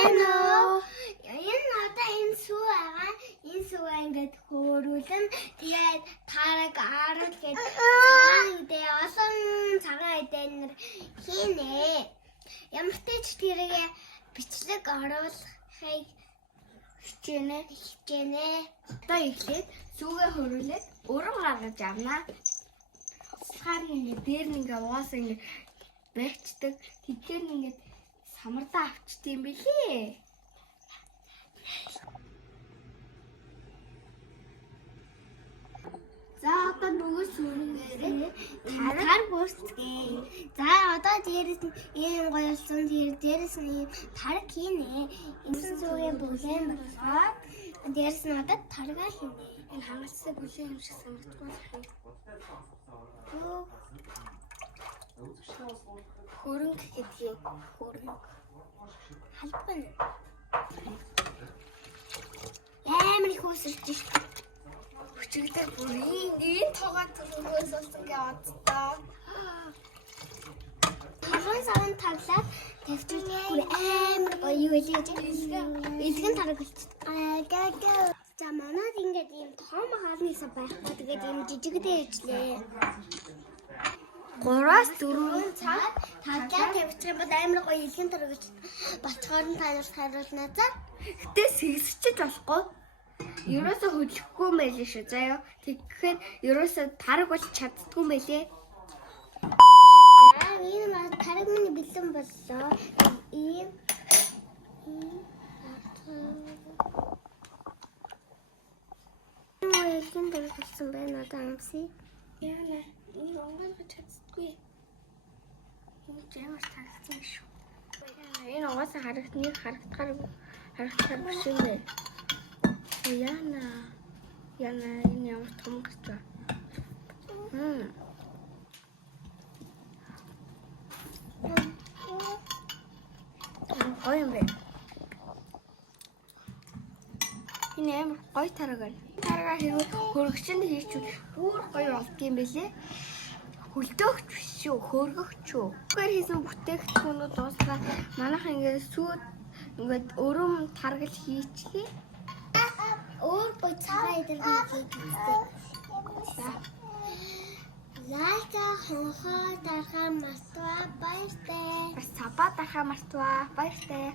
байна уу? Энэ одоо энэ сүү байгаа. Энэ сүү ингээд хөөрүүлэн тэгээд тараг арал гэдэг цагаан идэ олон цагаан идэнэр хийнэ. Ямар ч тач тэрийг бичлэг оруулахыг хичээнэ. Одоо эхлээд сүүгээ хөөрүүлээд урам гаргаж авна. Хаар ингээд дээр нь ингээд угаасаа ингээд барьцдаг. Тэгэхээр ингээд самардаа авчт юм билээ. За одоо нөгөө сүүрээрээ тараг бүрцгээ. За одоо дээрээс нь ийм гоёлсон дээрээс нь тараг хийнэ. Энэ сүүгээ бүлээн болгоод дээрээс нь одоо тарагаа хийнэ. Энэ хангалттай бүлээн юм шиг санагдахгүй байна. Хөрөнгө гэдгийг хөрөнгө халбан амар их үсэрч шүү. Хүчигдэр бүр энэ тоогоо төрөнгөөс болсон гээ оддоо. Таван саван таглаад тавьчих бүр амар гоё үлээж илгэн тараг болчихсон. За манайд ингээд ийм том хаалнасаа байхгүй тэгээд ийм жижигдээ ижлээ. 3-4 цаг таглаа тавьчих бод амар гоё илгэн тараг болцохоор нь танарт харуулнаа за. Гэтэ сэгсчиж болохгүй. Ерөөсө хөдлөхгүй юм байл шүү. Заяа. Тэгэхээр ерөөсө тараг бол чаддгүй юм байлээ. За энэ тараг минь бэлэн боллоо. Ийм илгэн тараг болсон байна одоо амсий. Яна энэ онгойлгож чаддгүй. Энэ ямар тагцсан шүү. Энэ угаасаа харагдахаар биш юм байна. Яна энэ ямар том гэж байна. Гоё юм байна. Энэ амар гоё тараг байна. Тарага хийвэл хөргөчөнд хийчихвэл бүр гоё болдго юм байлээ. Хөлдөөгч биш шүү, хөргөгч шүү. Гэр хийсэн бүтээгдэхүүнүүд дуусгаа манайх ингээд сүйд ингээд өрөм таргал хийчихээ. Өөр бой цагаан идэргээ хийчихсэн. Лайка хонхоо дарахаа мартаа баяртай. Бас сабаа дарахаа мартаа баяртай.